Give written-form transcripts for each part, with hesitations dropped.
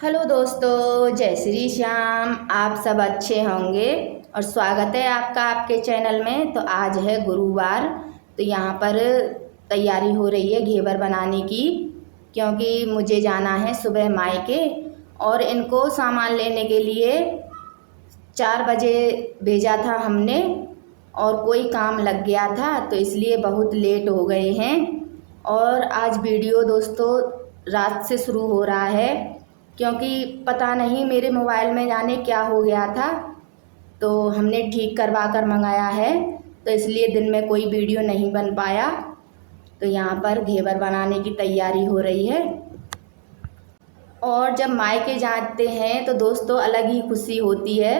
Hello दोस्तों, जय श्री श्याम। आप सब अच्छे होंगे और स्वागत है आपका आपके चैनल में। तो आज है गुरुवार, तो यहाँ पर तैयारी हो रही है घेवर बनाने की, क्योंकि मुझे जाना है सुबह मायके और इनको सामान लेने के लिए 4 बजे भेजा था हमने और कोई काम लग गया था, तो इसलिए बहुत लेट हो गए हैं। और आज वीडियो दोस्तों रात से शुरू हो रहा है, क्योंकि पता नहीं मेरे मोबाइल में जाने क्या हो गया था, तो हमने ठीक करवा कर मंगाया है, तो इसलिए दिन में कोई वीडियो नहीं बन पाया। तो यहाँ पर घेवर बनाने की तैयारी हो रही है। और जब मायके जाते हैं तो दोस्तों अलग ही खुशी होती है।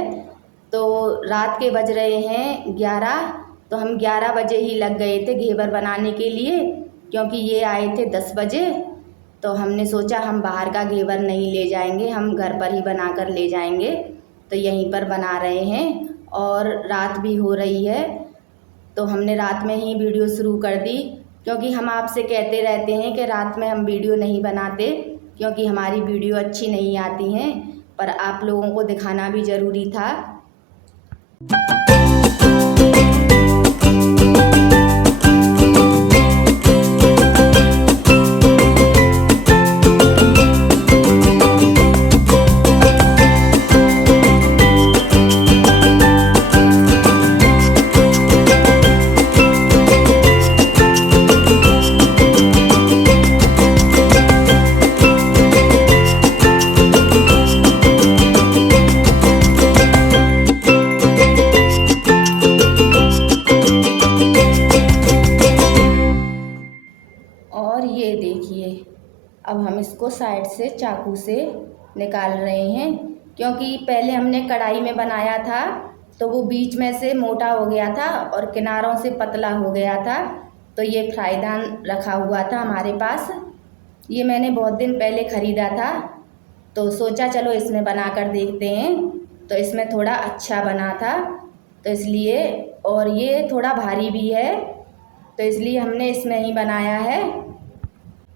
तो रात के बज रहे हैं 11, तो हम 11 बजे ही लग गए थे घेवर बनाने के लिए, क्योंकि ये आए थे 10 बजे। तो हमने सोचा हम बाहर का घेवर नहीं ले जाएंगे, हम घर पर ही बना कर ले जाएंगे। तो यहीं पर बना रहे हैं और रात भी हो रही है, तो हमने रात में ही वीडियो शुरू कर दी, क्योंकि हम आपसे कहते रहते हैं कि रात में हम वीडियो नहीं बनाते, क्योंकि हमारी वीडियो अच्छी नहीं आती हैं, पर आप लोगों को दिखाना भी ज़रूरी था। और ये देखिए, अब हम इसको साइड से चाकू से निकाल रहे हैं, क्योंकि पहले हमने कढ़ाई में बनाया था तो वो बीच में से मोटा हो गया था और किनारों से पतला हो गया था। तो ये फ्राईदान रखा हुआ था हमारे पास, ये मैंने बहुत दिन पहले ख़रीदा था, तो सोचा चलो इसमें बना कर देखते हैं। तो इसमें थोड़ा अच्छा बना था, तो इसलिए, और ये थोड़ा भारी भी है, तो इसलिए हमने इसमें ही बनाया है।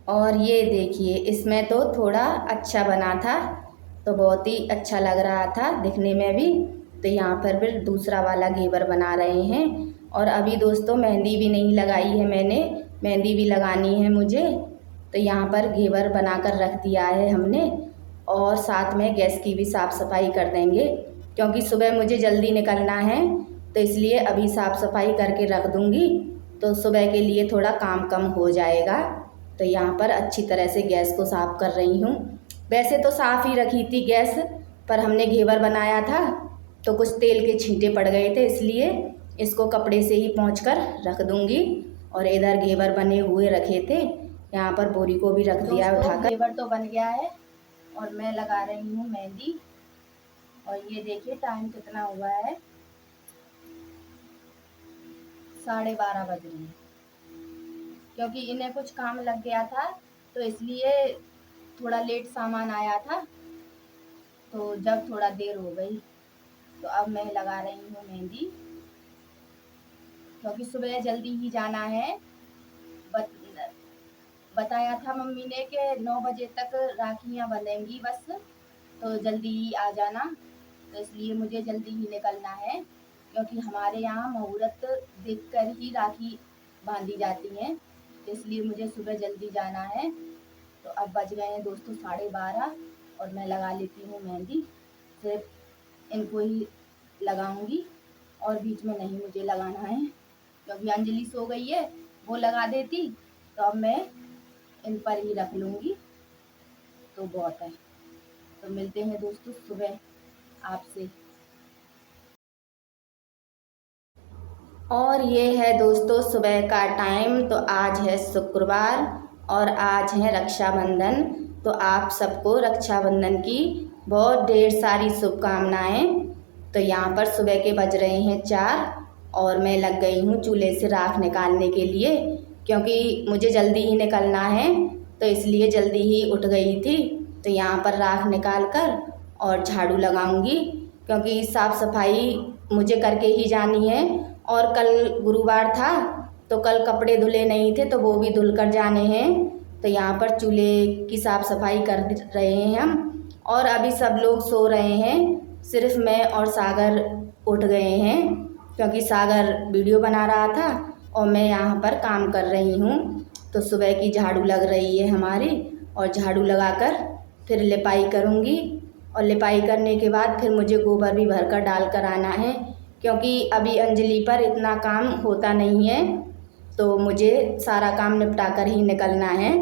और ये देखिए, इसमें तो थोड़ा अच्छा बना था, तो बहुत ही अच्छा लग रहा था दिखने में भी। तो यहाँ पर फिर दूसरा वाला घेवर बना रहे हैं। और अभी दोस्तों मेहंदी भी नहीं लगाई है मैंने, मेहंदी भी लगानी है मुझे। तो यहाँ पर घेवर बना कर रख दिया है हमने, और साथ में गैस की भी साफ़ सफाई कर देंगे, क्योंकि सुबह मुझे जल्दी निकलना है, तो इसलिए अभी साफ़ सफाई करके रख दूँगी, तो सुबह के लिए थोड़ा काम कम हो जाएगा। तो यहाँ पर अच्छी तरह से गैस को साफ़ कर रही हूँ। वैसे तो साफ़ ही रखी थी गैस, पर हमने घेवर बनाया था तो कुछ तेल के छींटे पड़ गए थे, इसलिए इसको कपड़े से ही पोंछ कर रख दूँगी। और इधर घेवर बने हुए रखे थे, यहाँ पर बोरी को भी रख दिया उठाकर। घेवर तो बन गया है और मैं लगा रही हूँ मेहंदी। और ये देखिए टाइम कितना हुआ है, 12:30 बज रही है, क्योंकि इन्हें कुछ काम लग गया था, तो इसलिए थोड़ा लेट सामान आया था, तो जब थोड़ा देर हो गई, तो अब मैं लगा रही हूँ मेहंदी, क्योंकि सुबह जल्दी ही जाना है। बताया था मम्मी ने कि 9 बजे तक राखियाँ बंधेंगी बस, तो जल्दी ही आ जाना। तो इसलिए मुझे जल्दी ही निकलना है, क्योंकि हमारे यहाँ मुहूर्त देखकर ही राखी बांधी जाती हैं, तो इसलिए मुझे सुबह जल्दी जाना है। तो अब बज गए हैं दोस्तों 12:30 और मैं लगा लेती हूँ मेहंदी। सिर्फ इनको ही लगाऊंगी और बीच में नहीं मुझे लगाना है, क्योंकि अंजलि सो गई है, वो लगा देती, तो अब मैं इन पर ही रख लूँगी, तो बहुत है। तो मिलते हैं दोस्तों सुबह आपसे। और ये है दोस्तों सुबह का टाइम। तो आज है शुक्रवार और आज है रक्षाबंधन, तो आप सबको रक्षाबंधन की बहुत ढेर सारी शुभकामनाएं। तो यहाँ पर सुबह के बज रहे हैं 4 और मैं लग गई हूँ चूल्हे से राख निकालने के लिए, क्योंकि मुझे जल्दी ही निकलना है, तो इसलिए जल्दी ही उठ गई थी। तो यहाँ पर राख निकाल कर और झाड़ू लगाऊंगी, क्योंकि साफ़ सफाई मुझे करके ही जानी है। और कल गुरुवार था, तो कल कपड़े धुले नहीं थे, तो वो भी धुल कर जाने हैं। तो यहाँ पर चूल्हे की साफ़ सफाई कर रहे हैं हम, और अभी सब लोग सो रहे हैं, सिर्फ मैं और सागर उठ गए हैं क्योंकि सागर वीडियो बना रहा था और मैं यहाँ पर काम कर रही हूँ। तो सुबह की झाड़ू लग रही है हमारी और झाड़ू लगाकर फिर लिपाई करूँगी और लिपाई करने के बाद फिर मुझे गोबर भी भर कर डाल कर आना है क्योंकि अभी अंजलि पर इतना काम होता नहीं है, तो मुझे सारा काम निपटा कर ही निकलना है।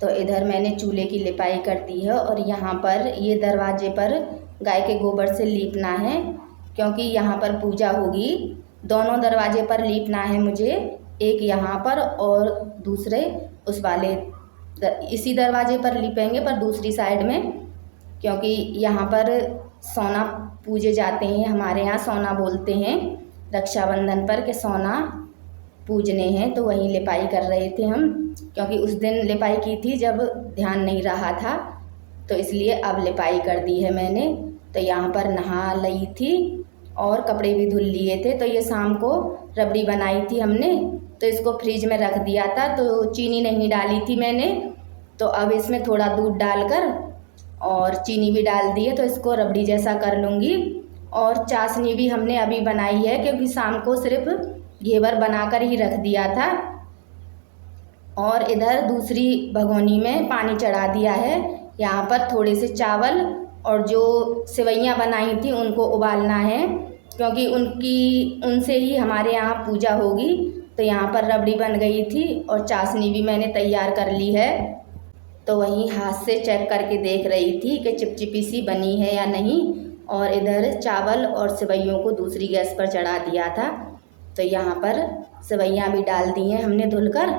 तो इधर मैंने चूल्हे की लिपाई कर दी है और यहाँ पर ये दरवाजे पर गाय के गोबर से लीपना है क्योंकि यहाँ पर पूजा होगी। दोनों दरवाजे पर लीपना है मुझे, एक यहाँ पर और दूसरे उस वाले इसी दरवाजे पर लीपेंगे पर दूसरी साइड में, क्योंकि यहाँ पर सोना पूजे जाते हैं। हमारे यहाँ सोना बोलते हैं रक्षाबंधन पर कि सोना पूजने हैं, तो वही लिपाई कर रहे थे हम क्योंकि उस दिन लिपाई की थी जब ध्यान नहीं रहा था, तो इसलिए अब लिपाई कर दी है मैंने। तो यहाँ पर नहा ली थी और कपड़े भी धुल लिए थे। तो ये शाम को रबड़ी बनाई थी हमने, तो इसको फ्रिज में रख दिया था, तो चीनी नहीं डाली थी मैंने। तो अब इसमें थोड़ा दूध डालकर और चीनी भी डाल दी है, तो इसको रबड़ी जैसा कर लूँगी। और चाशनी भी हमने अभी बनाई है क्योंकि शाम को सिर्फ घेवर बनाकर ही रख दिया था। और इधर दूसरी भगोनी में पानी चढ़ा दिया है। यहाँ पर थोड़े से चावल और जो सेवइयाँ बनाई थी उनको उबालना है क्योंकि उनसे ही हमारे यहाँ पूजा होगी। तो यहाँ पर रबड़ी बन गई थी और चाशनी भी मैंने तैयार कर ली है। तो वहीं हाथ से चेक करके देख रही थी कि चिपचिपी सी बनी है या नहीं। और इधर चावल और सेवइयों को दूसरी गैस पर चढ़ा दिया था। तो यहाँ पर सेवइयाँ भी डाल दी हैं हमने धुलकर,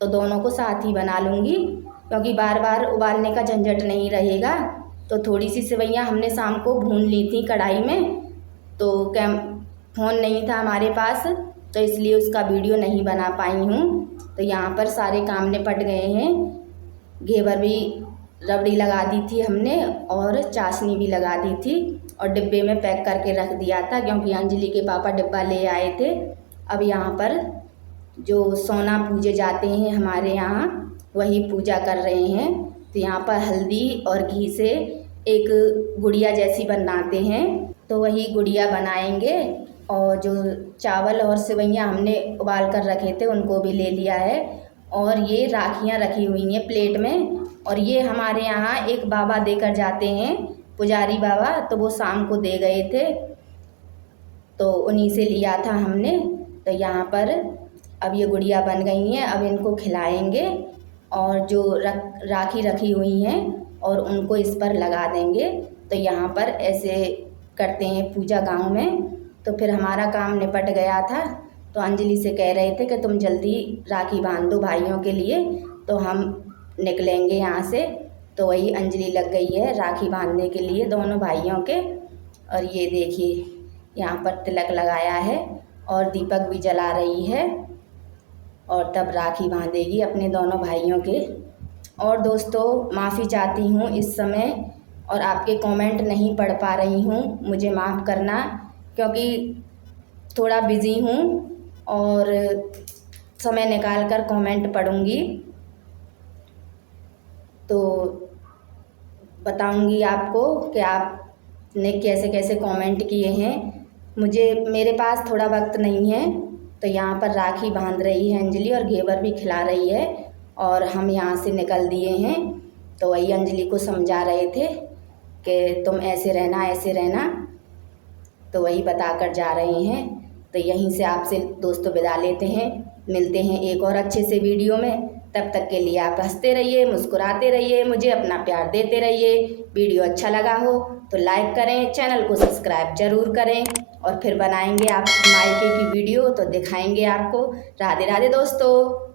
तो दोनों को साथ ही बना लूँगी क्योंकि बार बार उबालने का झंझट नहीं रहेगा। तो थोड़ी सी सेवइयाँ हमने शाम को भून ली थी कढ़ाई में, तो फ़ोन नहीं था हमारे पास, तो इसलिए उसका वीडियो नहीं बना पाई हूँ। तो यहाँ पर सारे काम निपट गए हैं। घेवर भी रबड़ी लगा दी थी हमने और चाशनी भी लगा दी थी और डिब्बे में पैक करके रख दिया था क्योंकि अंजलि के पापा डिब्बा ले आए थे। अब यहाँ पर जो सोना पूजे जाते हैं हमारे यहाँ वही पूजा कर रहे हैं। तो यहाँ पर हल्दी और घी से एक गुड़िया जैसी बनाते हैं, तो वही गुड़िया बनाएंगे। और जो चावल और सेवइयाँ हमने उबाल कर रखे थे उनको भी ले लिया है। और ये राखियाँ रखी हुई हैं प्लेट में, और ये हमारे यहाँ एक बाबा देकर जाते हैं, पुजारी बाबा, तो वो शाम को दे गए थे, तो उन्हीं से लिया था हमने। तो यहाँ पर अब ये गुड़िया बन गई हैं, अब इनको खिलाएंगे और जो राखी रखी हुई हैं और उनको इस पर लगा देंगे। तो यहाँ पर ऐसे करते हैं पूजा गांव में। तो फिर हमारा काम निपट गया था। तो अंजलि से कह रहे थे कि तुम जल्दी राखी बांध दो भाइयों के लिए, तो हम निकलेंगे यहाँ से। तो वही अंजलि लग गई है राखी बांधने के लिए दोनों भाइयों के। और ये देखिए यहाँ पर तिलक लगाया है और दीपक भी जला रही है और तब राखी बांधेगी अपने दोनों भाइयों के। और दोस्तों माफ़ी चाहती हूँ इस समय और आपके कमेंट नहीं पढ़ पा रही हूँ, मुझे माफ़ करना क्योंकि थोड़ा बिज़ी हूँ और समय निकाल कर कमेंट पढ़ूँगी तो बताऊँगी आपको कि आपने कैसे कैसे कमेंट किए हैं। मेरे पास थोड़ा वक्त नहीं है। तो यहाँ पर राखी बांध रही है अंजलि और घेवर भी खिला रही है और हम यहाँ से निकल दिए हैं। तो वही अंजलि को समझा रहे थे कि तुम ऐसे रहना, तो वही बताकर जा रहे हैं। तो यहीं से आपसे दोस्तों विदा लेते हैं, मिलते हैं एक और अच्छे से वीडियो में। तब तक के लिए आप हंसते रहिए, मुस्कुराते रहिए, मुझे अपना प्यार देते रहिए। वीडियो अच्छा लगा हो तो लाइक करें, चैनल को सब्सक्राइब जरूर करें और फिर बनाएंगे आप मायके की वीडियो तो दिखाएंगे आपको। राधे राधे दोस्तों।